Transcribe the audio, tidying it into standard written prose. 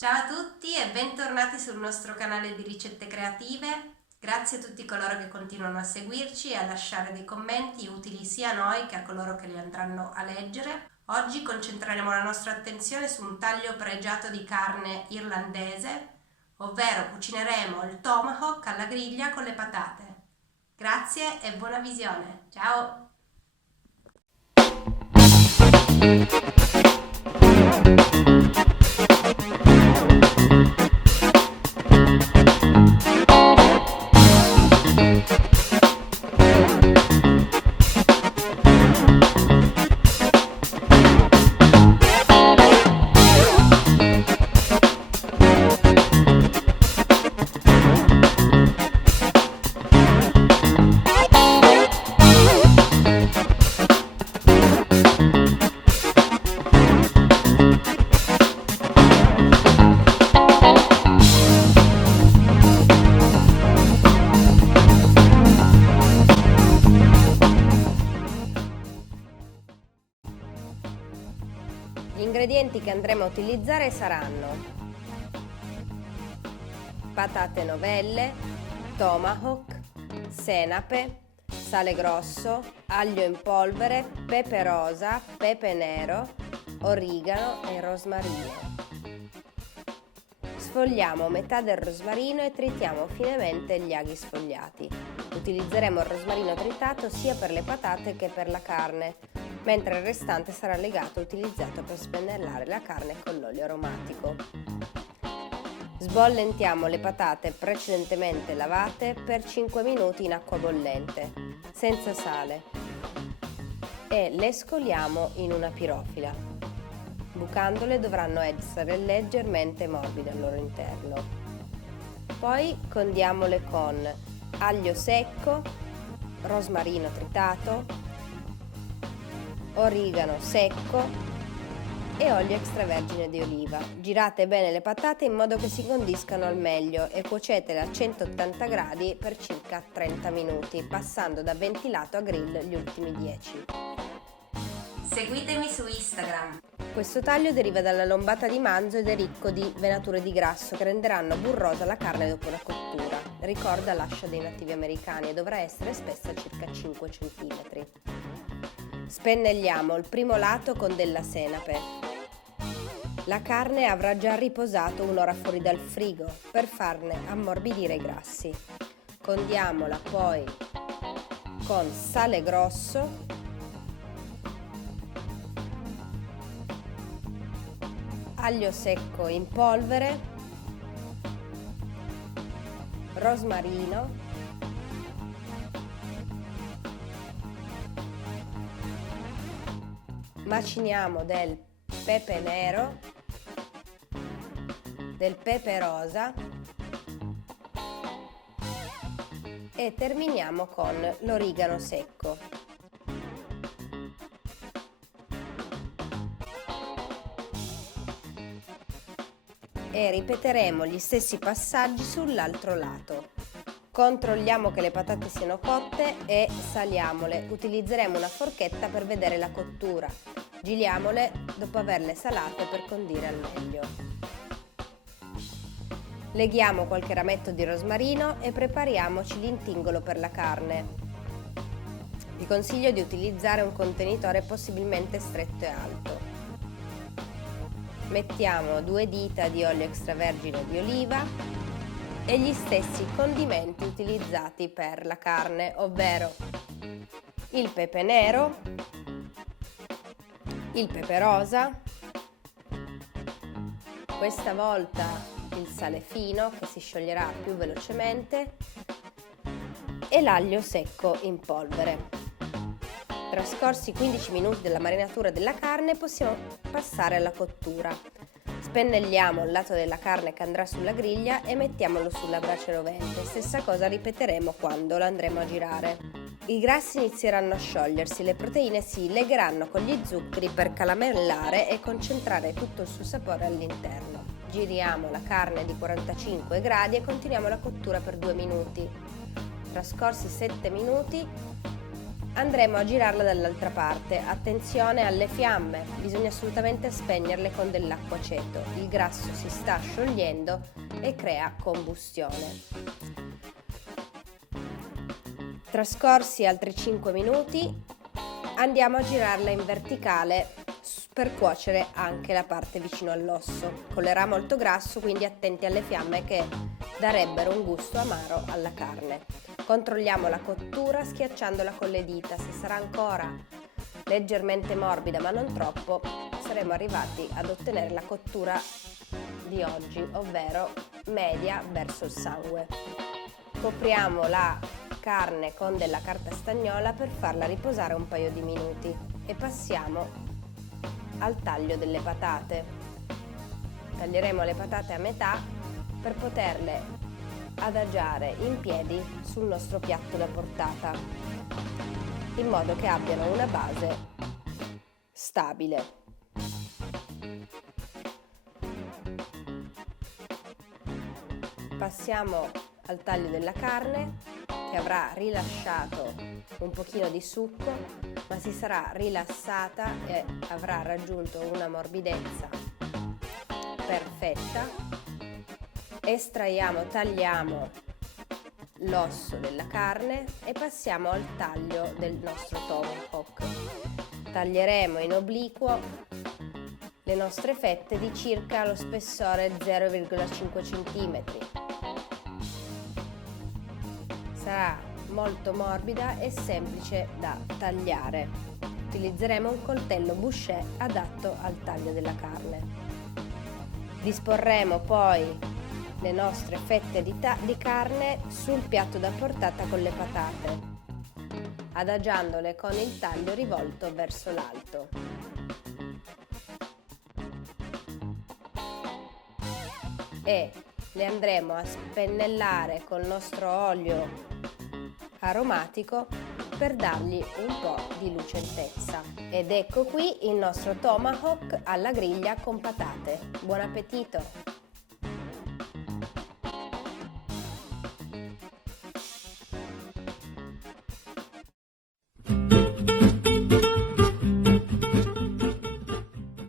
Ciao a tutti e bentornati sul nostro canale di ricette creative. Grazie a tutti coloro che continuano a seguirci e a lasciare dei commenti utili sia a noi che a coloro che li andranno a leggere. Oggi concentreremo la nostra attenzione su un taglio pregiato di carne irlandese, ovvero cucineremo il tomahawk alla griglia con le patate. Grazie e buona visione. Ciao! Gli ingredienti che andremo a utilizzare saranno patate novelle, tomahawk, senape, sale grosso, aglio in polvere, pepe rosa, pepe nero, origano e rosmarino. Sfogliamo metà del rosmarino e tritiamo finemente gli aghi sfogliati. Utilizzeremo il rosmarino tritato sia per le patate che per la carne, mentre il restante sarà legato e utilizzato per spennellare la carne con l'olio aromatico. Sbollentiamo le patate precedentemente lavate per 5 minuti in acqua bollente, senza sale, e le scoliamo in una pirofila. Bucandole dovranno essere leggermente morbide al loro interno. Poi condiamole con aglio secco, rosmarino tritato, origano secco e olio extravergine di oliva. Girate bene le patate in modo che si condiscano al meglio e cuocetele a 180 gradi per circa 30 minuti, passando da ventilato a grill gli ultimi 10. Seguitemi su Instagram. Questo taglio deriva dalla lombata di manzo ed è ricco di venature di grasso che renderanno burrosa la carne dopo la cottura. Ricorda l'ascia dei nativi americani e dovrà essere spessa circa 5 cm. Spennelliamo il primo lato con della senape. La carne avrà già riposato un'ora fuori dal frigo per farne ammorbidire i grassi. Condiamola poi con sale grosso, aglio secco in polvere, rosmarino, maciniamo del pepe nero, del pepe rosa e terminiamo con l'origano secco. E ripeteremo gli stessi passaggi sull'altro lato. Controlliamo che le patate siano cotte e saliamole. Utilizzeremo una forchetta per vedere la cottura. Giriamole dopo averle salate per condire al meglio. Leghiamo qualche rametto di rosmarino e prepariamoci l'intingolo per la carne. Vi consiglio di utilizzare un contenitore possibilmente stretto e alto. Mettiamo 2 dita di olio extravergine di oliva e gli stessi condimenti utilizzati per la carne, ovvero il pepe nero, il pepe rosa, questa volta il sale fino che si scioglierà più velocemente e l'aglio secco in polvere. Trascorsi 15 minuti della marinatura della carne possiamo passare alla cottura. Spennelliamo il lato della carne che andrà sulla griglia e mettiamolo sulla brace rovente. Stessa cosa ripeteremo quando lo andremo a girare. I grassi inizieranno a sciogliersi, le proteine si legheranno con gli zuccheri per caramellare e concentrare tutto il suo sapore all'interno. Giriamo la carne di 45 gradi e continuiamo la cottura per 2 minuti. Trascorsi 7 minuti andremo a girarla dall'altra parte. Attenzione alle fiamme, bisogna assolutamente spegnerle con dell'acquaceto. Il grasso si sta sciogliendo e crea combustione. Trascorsi altri 5 minuti, andiamo a girarla in verticale per cuocere anche la parte vicino all'osso. Collerà molto grasso, quindi attenti alle fiamme che darebbero un gusto amaro alla carne. Controlliamo la cottura schiacciandola con le dita. Se sarà ancora leggermente morbida ma non troppo, saremo arrivati ad ottenere la cottura di oggi, ovvero media verso il sangue. Copriamo la carne con della carta stagnola per farla riposare un paio di minuti e passiamo al taglio delle patate. Taglieremo le patate a metà per poterle adagiare in piedi sul nostro piatto da portata, in modo che abbiano una base stabile. Passiamo al taglio della carne, che avrà rilasciato un pochino di succo, ma si sarà rilassata e avrà raggiunto una morbidezza perfetta. Estraiamo, tagliamo l'osso della carne e passiamo al taglio del nostro tomahawk. Taglieremo in obliquo le nostre fette di circa lo spessore 0,5 cm. Sarà molto morbida e semplice da tagliare. Utilizzeremo un coltello Boucher adatto al taglio della carne. Disporremo poi le nostre fette di carne sul piatto da portata con le patate, adagiandole con il taglio rivolto verso l'alto. E le andremo a spennellare col nostro olio aromatico per dargli un po' di lucentezza. Ed ecco qui il nostro tomahawk alla griglia con patate. Buon appetito!